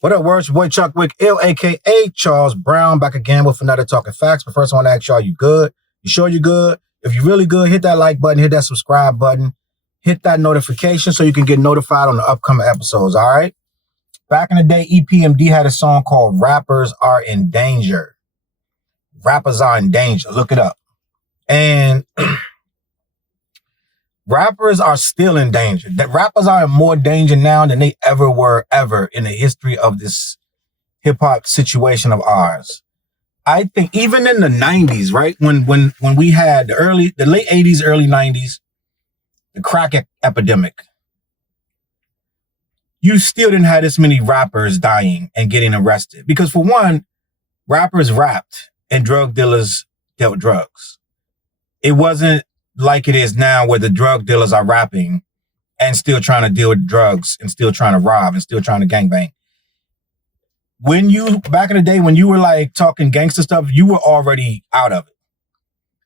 What up, words? Your boy Chuck Wick, ill, aka Charles Brown, back again with another Talking Facts. But first, I want to ask y'all, you good? You sure you good? If you're really good, hit that like button, hit that subscribe button, hit that notification so you can get notified on the upcoming episodes, all right? Back in the day, EPMD had a song called Rappers Are in Danger. Rappers Are in Danger. Look it up. And rappers are still in danger. That rappers are in more danger now than they ever were in the history of this hip hop situation of ours. I think even in the 90s, right? When we had the late 80s, early 90s, the crack epidemic, you still didn't have this many rappers dying and getting arrested. Because for one, rappers rapped and drug dealers dealt drugs. It wasn't like it is now where the drug dealers are rapping and still trying to deal with drugs and still trying to rob and still trying to gangbang. Back in the day, when you were like talking gangster stuff, you were already out of it.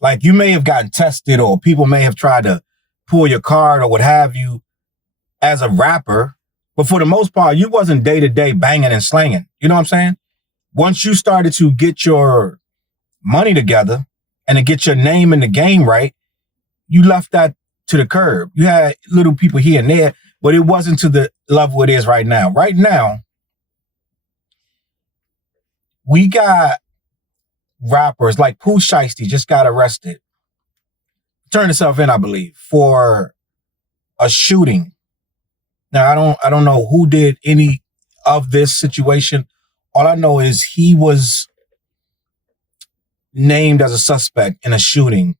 Like you may have gotten tested or people may have tried to pull your card or what have you as a rapper. But for the most part, you wasn't day to day banging and slanging. You know what I'm saying? Once you started to get your money together and to get your name in the game right, you left that to the curb. You had little people here and there, but it wasn't to the level it is right now. Right now, we got rappers like Pooh Shiesty just got arrested. Turned himself in, I believe, for a shooting. Now, I don't know who did any of this situation. All I know is he was named as a suspect in a shooting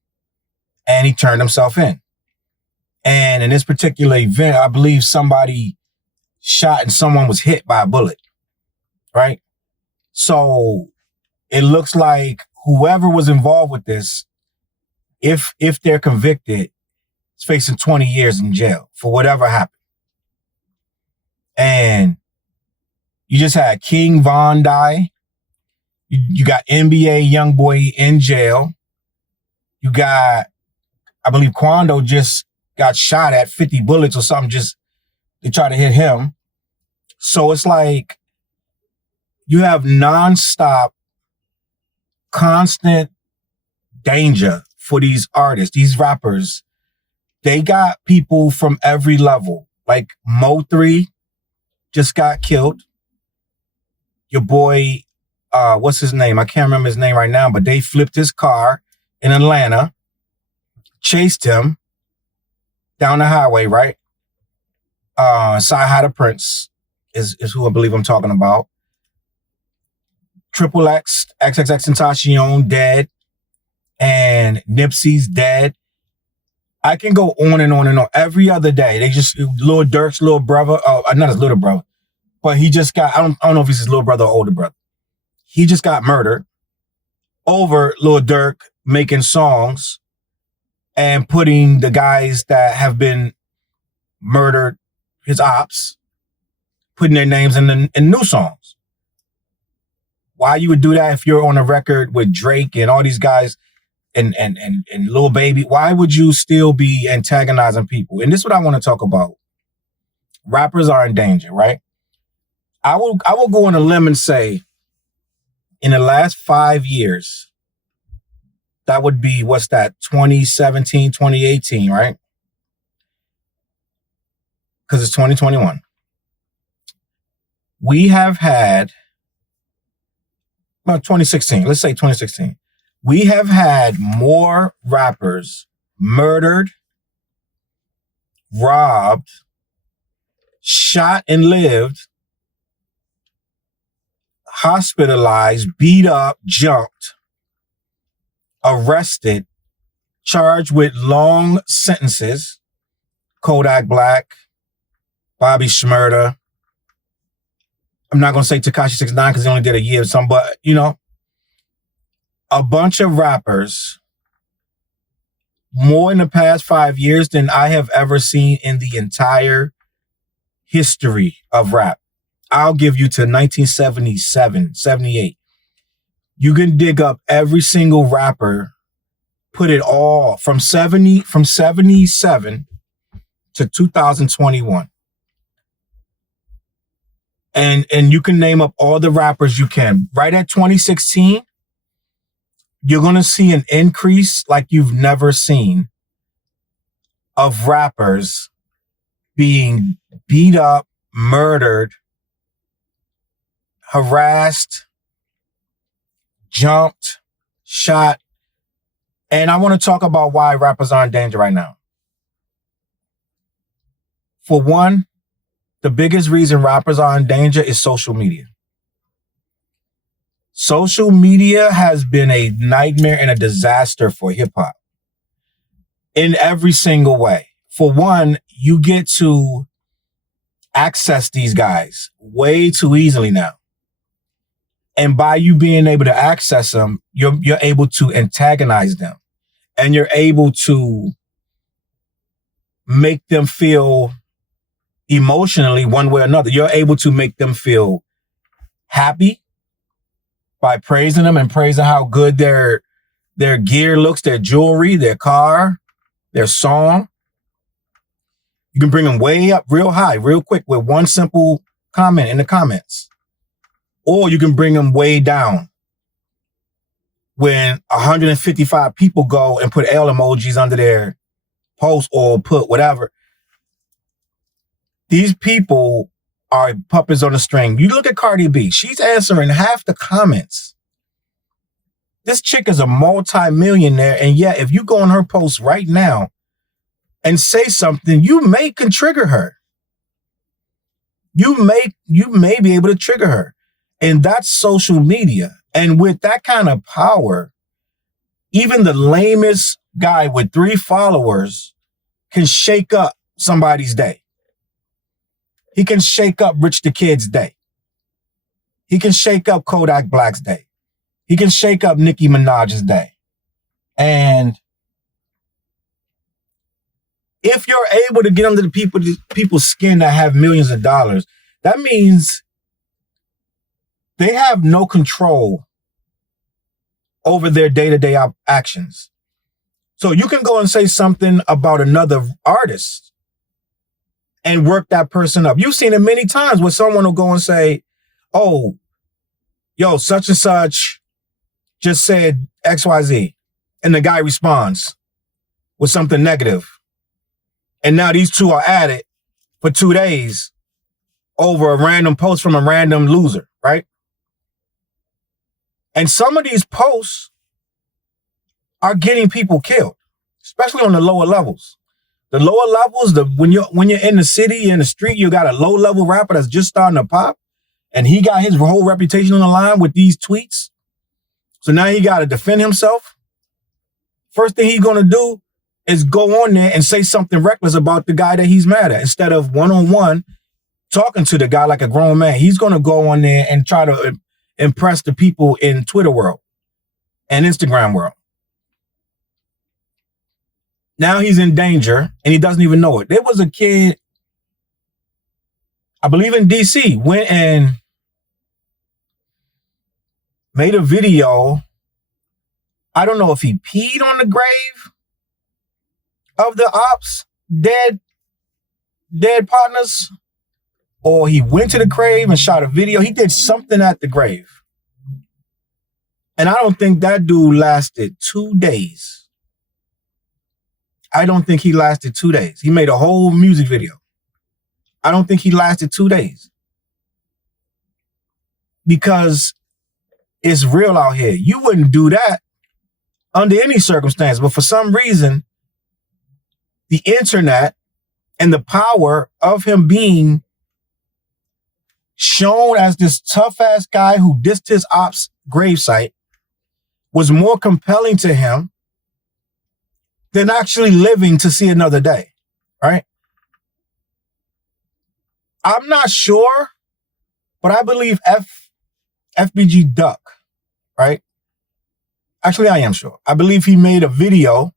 and he turned himself in. And in this particular event, I believe somebody shot and someone was hit by a bullet, right? So it looks like whoever was involved with this, if they're convicted, is facing 20 years in jail for whatever happened. And you just had King Von die. You got NBA Youngboy in jail. You got, I believe Quando just got shot at 50 bullets or something, just to try to hit him. So it's like you have nonstop, constant danger for these artists, these rappers. They got people from every level. Like Mo3 just got killed. Your boy, what's his name? I can't remember his name right now, but they flipped his car in Atlanta, chased him down the highway, right? Sci-Hi the Prince is who I believe I'm talking about. Triple X, XXXTentacion dead, and Nipsey's dead. I can go on and on and on. Every other day, they just, Lil Durk's little brother, not his little brother, but he just got, I don't know if he's his little brother or older brother. He just got murdered over Lil Durk making songs and putting the guys that have been murdered, his ops, putting their names in new songs. Why you would do that if you're on a record with Drake and all these guys and Lil Baby? Why would you still be antagonizing people? And this is what I want to talk about. Rappers are in danger, right? I will go on a limb and say in the last 5 years, that would be, what's that, 2017, 2018, right? Because it's 2021. We have had, well, 2016, let's say 2016. We have had more rappers murdered, robbed, shot and lived, hospitalized, beat up, jumped, arrested, charged with long sentences. Kodak Black, Bobby Shmurda. I'm not going to say Tekashi 69 because he only did a year or something, but, you know, a bunch of rappers, more in the past 5 years than I have ever seen in the entire history of rap. I'll give you to 1977, 78. You can dig up every single rapper, put it all from 77 to 2021. And you can name up all the rappers you can. Right at 2016, you're going to see an increase like you've never seen of rappers being beat up, murdered, harassed, jumped, shot. And I want to talk about why rappers are in danger right now. For one, the biggest reason rappers are in danger is social media. Social media has been a nightmare and a disaster for hip hop in every single way. For one, you get to access these guys way too easily now. And by you being able to access them, you're able to antagonize them, and you're able to make them feel emotionally one way or another. You're able to make them feel happy by praising them and praising how good their gear looks, their jewelry, their car, their song. You can bring them way up real high, real quick with one simple comment in the comments. Or you can bring them way down when 155 people go and put L emojis under their post or put whatever. These people are puppets on a string. You look at Cardi B, she's answering half the comments. This chick is a multi-millionaire, and yet if you go on her post right now and say something, you can trigger her. You may be able to trigger her. And that's social media. And with that kind of power, even the lamest guy with 3 followers can shake up somebody's day. He can shake up Rich the Kid's day. He can shake up Kodak Black's day. He can shake up Nicki Minaj's day. And if you're able to get under the people's skin that have millions of dollars, that means they have no control over their day-to-day actions. So you can go and say something about another artist and work that person up. You've seen it many times where someone will go and say, oh, yo, such and such just said XYZ. And the guy responds with something negative. And now these two are at it for 2 days over a random post from a random loser, right? And some of these posts are getting people killed, especially on the lower levels. The lower levels, when you're in the city, you're in the street, you got a low-level rapper that's just starting to pop, and he got his whole reputation on the line with these tweets. So now he got to defend himself. First thing he's going to do is go on there and say something reckless about the guy that he's mad at. Instead of one-on-one talking to the guy like a grown man, he's going to go on there and try to impress the people in Twitter world and Instagram world. Now he's in danger and he doesn't even know it. There was a kid, I believe in DC, went and made a video. I don't know if he peed on the grave of the ops, dead partners, or he went to the grave and shot a video. He did something at the grave. And I don't think that dude lasted 2 days. I don't think he lasted 2 days. He made a whole music video. I don't think he lasted 2 days. Because it's real out here. You wouldn't do that under any circumstance. But for some reason, the internet and the power of him being shown as this tough-ass guy who dissed his ops gravesite was more compelling to him than actually living to see another day, right? I'm not sure, but I believe FBG Duck, right? Actually, I am sure. I believe he made a video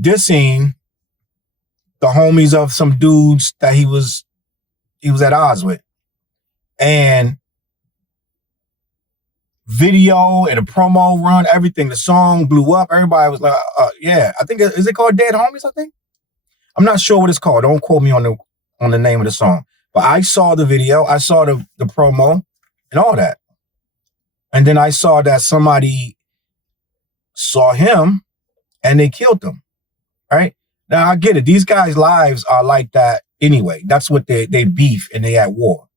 dissing the homies of some dudes that he was at odds with. And video and a promo run, everything. The song blew up. Everybody was like, yeah. I think, is it called Dead Homies, I think? I'm not sure what it's called. Don't quote me on the name of the song. But I saw the video, I saw the promo and all that. And then I saw that somebody saw him and they killed him, right? Now I get it. These guys' lives are like that anyway. That's what they beef and they at war.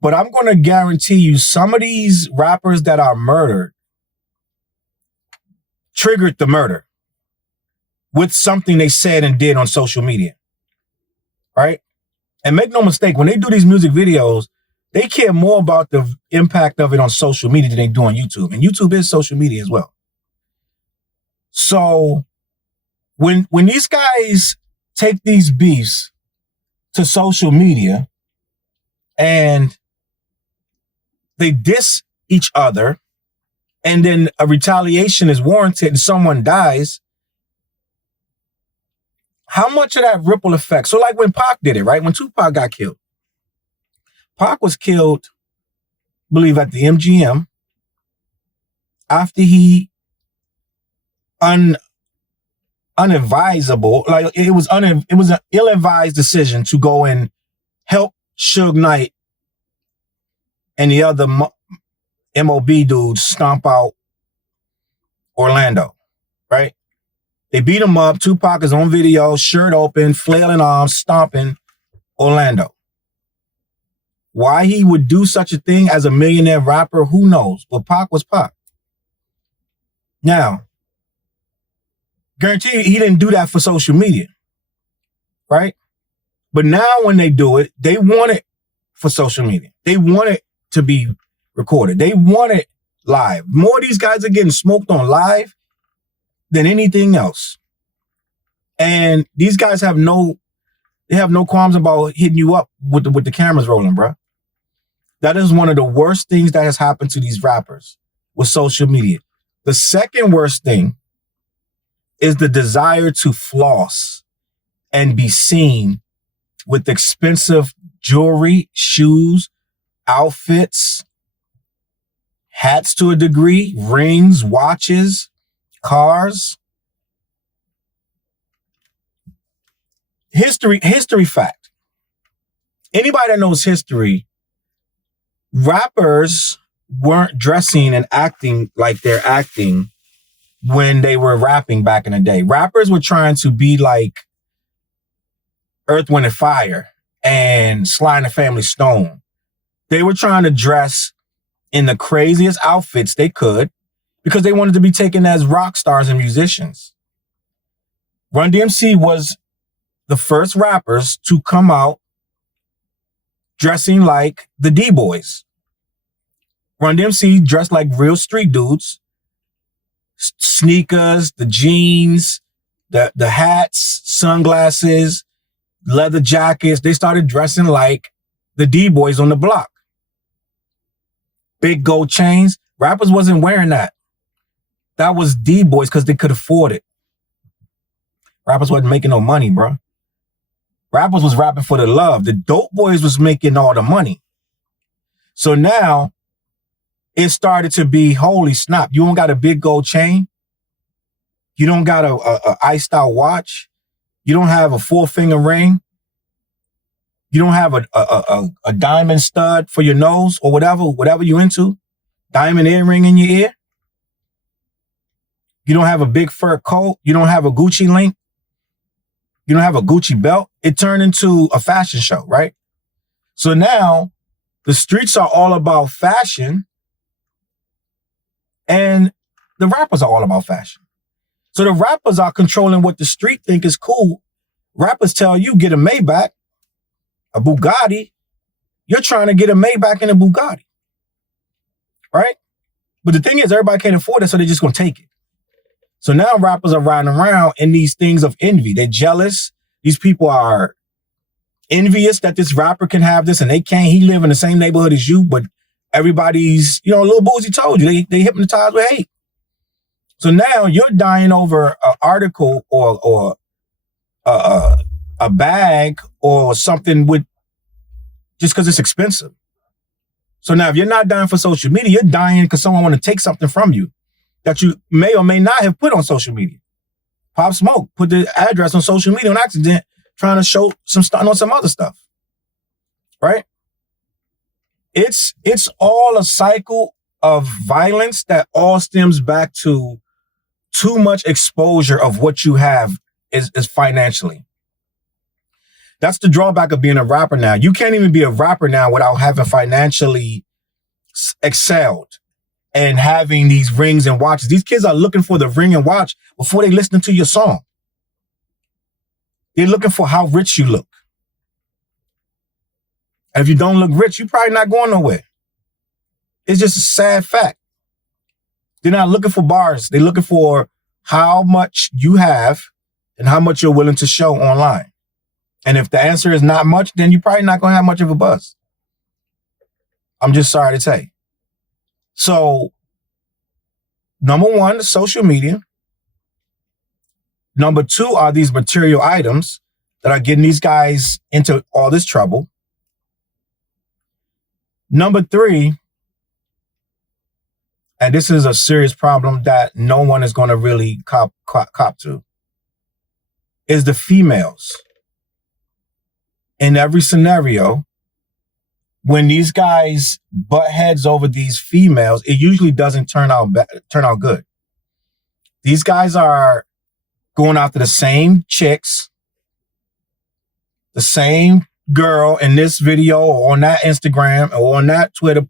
But I'm going to guarantee you some of these rappers that are murdered triggered the murder with something they said and did on social media, right? And make no mistake, when they do these music videos, they care more about the impact of it on social media than they do on YouTube. And YouTube is social media as well. So when these guys take these beefs to social media and they diss each other, and then a retaliation is warranted and someone dies, how much of that ripple effect? So like when Pac did it, right? When Tupac got killed, Pac was killed, I believe, at the MGM after he unadvisable, like it was an ill-advised decision to go and help Suge Knight and the other MOB dudes stomp out Orlando, right? They beat him up. Tupac is on video, shirt open, flailing arms, stomping Orlando. Why he would do such a thing as a millionaire rapper, who knows? But Pac was Pac. Now, guarantee you he didn't do that for social media, right? But now when they do it, they want it for social media. They want it to be recorded. They want it live. More of these guys are getting smoked on live than anything else. And these guys have no qualms about hitting you up with the cameras rolling, bro. That is one of the worst things that has happened to these rappers with social media. The second worst thing is the desire to floss and be seen with expensive jewelry, shoes, outfits, hats to a degree, rings, watches, cars. History fact. Anybody that knows history, rappers weren't dressing and acting like they're acting when they were rapping back in the day. Rappers were trying to be like Earth, Wind, and Fire and Sly and the Family Stone. They were trying to dress in the craziest outfits they could because they wanted to be taken as rock stars and musicians. Run DMC was the first rappers to come out dressing like the D-Boys. Run DMC dressed like real street dudes. Sneakers, the jeans, the hats, sunglasses, leather jackets. They started dressing like the D-Boys on the block. Big gold chains. Rappers wasn't wearing that. That was D-Boys because they could afford it. Rappers wasn't making no money, bro. Rappers was rapping for the love. The dope boys was making all the money. So now it started to be, holy snap. You don't got a big gold chain. You don't got a iced out watch. You don't have a 4-finger ring. You don't have a diamond stud for your nose or whatever you into. Diamond earring in your ear. You don't have a big fur coat. You don't have a Gucci link. You don't have a Gucci belt. It turned into a fashion show, right? So now the streets are all about fashion and the rappers are all about fashion. So the rappers are controlling what the street think is cool. Rappers tell you get a Maybach, a Bugatti. You're trying to get a Maybach and a Bugatti, right? But the thing is, everybody can't afford it, so they're just going to take it. So now rappers are riding around in these things of envy. They're jealous. These people are envious that this rapper can have this and they can't. He live in the same neighborhood as you, but everybody's, Lil BUGZY told you, they hypnotized with hate. So now you're dying over an article or a bag or something with just because it's expensive. So now if you're not dying for social media, you're dying because someone want to take something from you that you may or may not have put on social media. Pop Smoke put the address on social media on accident, trying to show some stuff on some other stuff. right? It's all a cycle of violence that all stems back to too much exposure of what you have is financially. That's the drawback of being a rapper now. You can't even be a rapper now without having financially excelled and having these rings and watches. These kids are looking for the ring and watch before they listen to your song. They're looking for how rich you look. And if you don't look rich, you're probably not going nowhere. It's just a sad fact. They're not looking for bars. They're looking for how much you have and how much you're willing to show online. And if the answer is not much, then you're probably not going to have much of a buzz. I'm just sorry to say. So, number one, social media. Number two are these material items that are getting these guys into all this trouble. Number three, and this is a serious problem that no one is going to really cop to, is the females. In every scenario, when these guys butt heads over these females, it usually doesn't turn out good. These guys are going after the same chicks, the same girl in this video or on that Instagram or on that Twitter.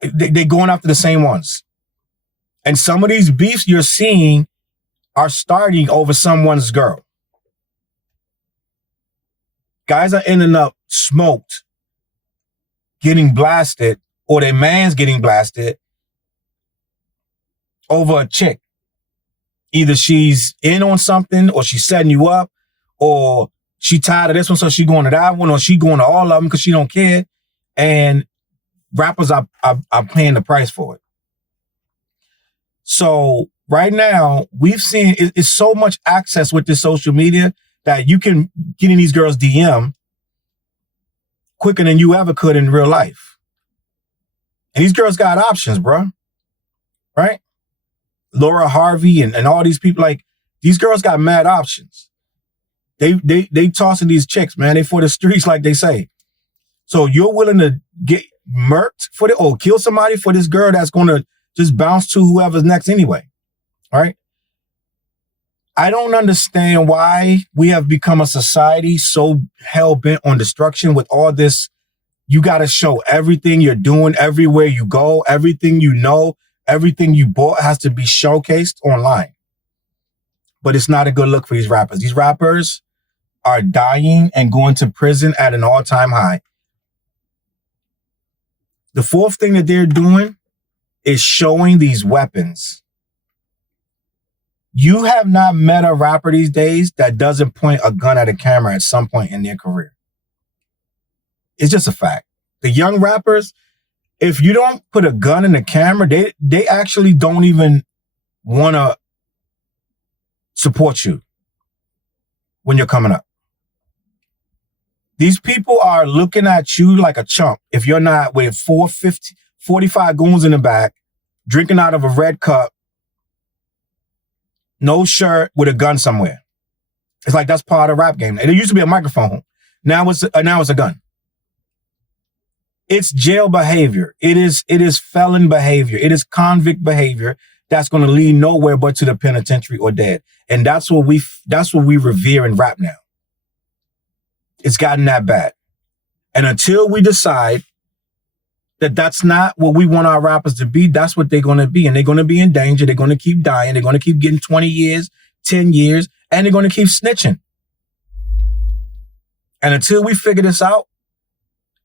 They're going after the same ones. And some of these beefs you're seeing are starting over someone's girl. Guys are ending up smoked, getting blasted, or their man's getting blasted over a chick. Either she's in on something, or she's setting you up, or she tired of this one, so she going to that one, or she going to all of them because she don't care. And rappers are paying the price for it. So right now, we've seen it's so much access with this social media that you can get in these girls' DM quicker than you ever could in real life. And these girls got options, bro. Right? Laura Harvey and all these people, like, these girls got mad options. They tossing these chicks, man. They for the streets, like they say. So you're willing to get murked for or kill somebody for this girl that's going to just bounce to whoever's next anyway. All right? I don't understand why we have become a society so hell-bent on destruction with all this. You got to show everything you're doing everywhere you go, everything you know, everything you bought has to be showcased online. But it's not a good look for these rappers. These rappers are dying and going to prison at an all-time high. The fourth thing that they're doing is showing these weapons. You have not met a rapper these days that doesn't point a gun at a camera at some point in their career. It's just a fact. The young rappers, if you don't put a gun in the camera, they actually don't even want to support you when you're coming up. These people are looking at you like a chump if you're not with 45 goons in the back, drinking out of a red cup, no shirt, with a gun somewhere. It's like that's part of the rap game. It used to be a microphone. Now it's a gun. It's jail behavior. It is felon behavior. It is convict behavior that's going to lead nowhere but to the penitentiary or dead. And that's what we revere in rap now. It's gotten that bad. And until we decide that that's not what we want our rappers to be, that's what they're going to be. And they're going to be in danger. They're going to keep dying. They're going to keep getting 20 years, 10 years, and they're going to keep snitching. And until we figure this out,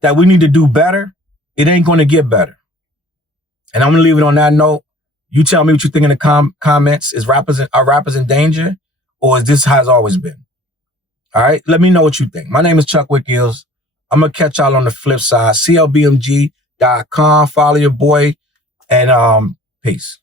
that we need to do better, it ain't going to get better. And I'm going to leave it on that note. You tell me what you think in the comments. Are rappers in danger, or is this how it's always been? All right, let me know what you think. My name is Chuck Wickills. I'm going to catch y'all on the flip side. CLBMG.com. Follow your boy, and peace.